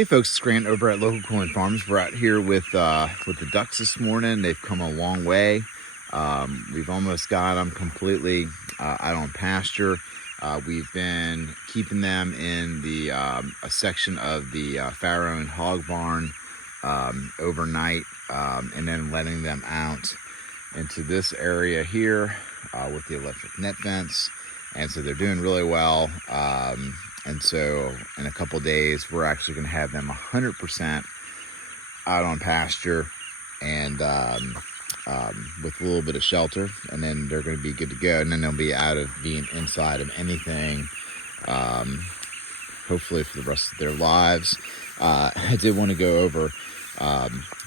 Hey folks, it's Grant over at Local Corn Farms. We're out here with the ducks this morning. They've come a long way. We've almost got them completely out on pasture. We've been keeping them in the a section of the farrow and hog barn overnight, and then letting them out into this area here with the electric net fence. And so they're doing really well. And so in a couple days, we're actually going to have them 100% out on pasture and with a little bit of shelter, and then they're going to be good to go. And then they'll be out of being inside of anything, hopefully for the rest of their lives. I did want to go over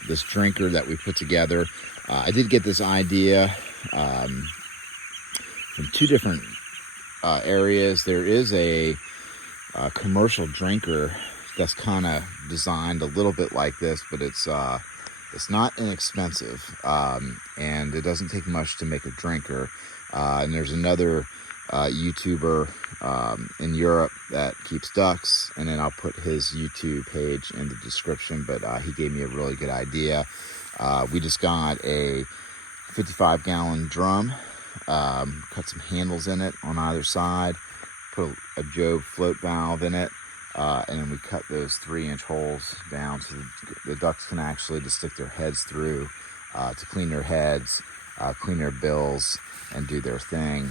this drinker that we put together. I did get this idea from two different areas. There is a commercial drinker that's kind of designed a little bit like this, but it's not inexpensive, and it doesn't take much to make a drinker. And there's another YouTuber in Europe that keeps ducks, and then I'll put his YouTube page in the description, but he gave me a really good idea. We just got a 55-gallon drum, cut some handles in it on either side, put a Job float valve in it, and then we cut those 3-inch holes down so the ducks can actually just stick their heads through to clean their heads, clean their bills, and do their thing.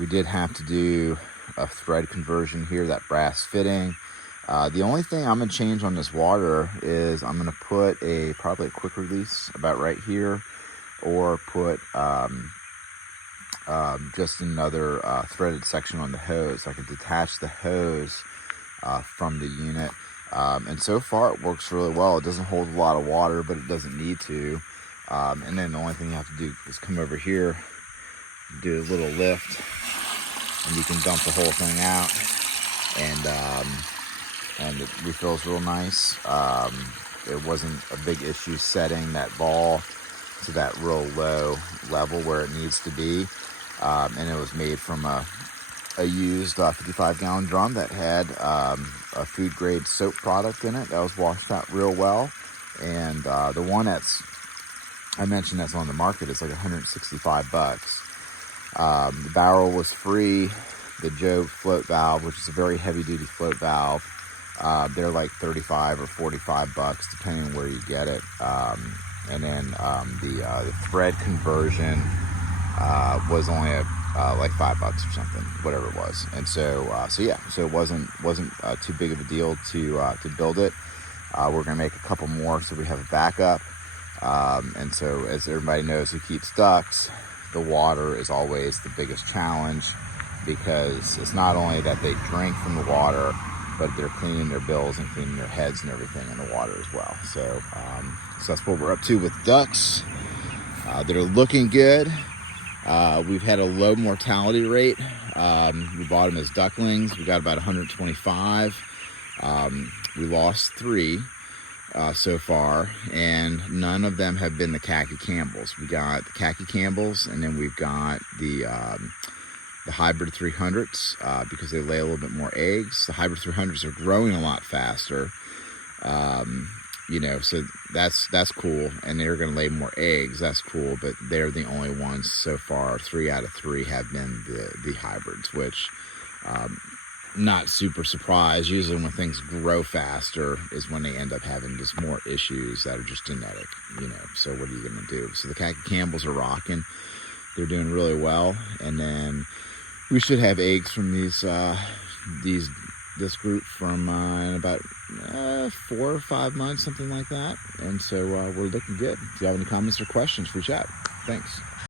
We did have to do a thread conversion here, that brass fitting. The only thing I'm going to change on this water is I'm going to put probably a quick release about right here, or put just another threaded section on the hose. I can detach the hose from the unit, and so far it works really well. It doesn't hold a lot of water, but it doesn't need to. And then the only thing you have to do is come over here, do a little lift, and you can dump the whole thing out, and it refills real nice. It wasn't a big issue setting that ball to that real low level where it needs to be. And it was made from a used 55-gallon drum that had a food grade soap product in it that was washed out real well. And the one I mentioned that's on the market is like $165. The barrel was free. The Job float valve, which is a very heavy duty float valve, they're like $35 or $45 depending on where you get it. And then the thread conversion was only like $5 or something, whatever it was. And so it wasn't too big of a deal to build it. We're gonna make a couple more so we have a backup. And so, as everybody knows who keeps ducks, the water is always the biggest challenge, because it's not only that they drink from the water, but they're cleaning their bills and cleaning their heads and everything in the water as well. So, so that's what we're up to with ducks. They're looking good. We've had a low mortality rate. We bought them as ducklings. We got about 125. We lost 3 so far, and none of them have been the Khaki Campbells. We got the Khaki Campbells, and then we've got the hybrid 300s, because they lay a little bit more eggs. The hybrid 300s are growing a lot faster. So that's cool, and they're going to lay more eggs. That's cool, but they're the only ones so far. 3 out of 3 have been the hybrids, which not super surprised. Usually when things grow faster is when they end up having just more issues that are just genetic, so what are you going to do? So the Khaki Campbells are rocking. They're doing really well, and then we should have eggs from this group from in about 4 or 5 months, something like that. And so we're looking good. If you have any comments or questions, reach out. Thanks.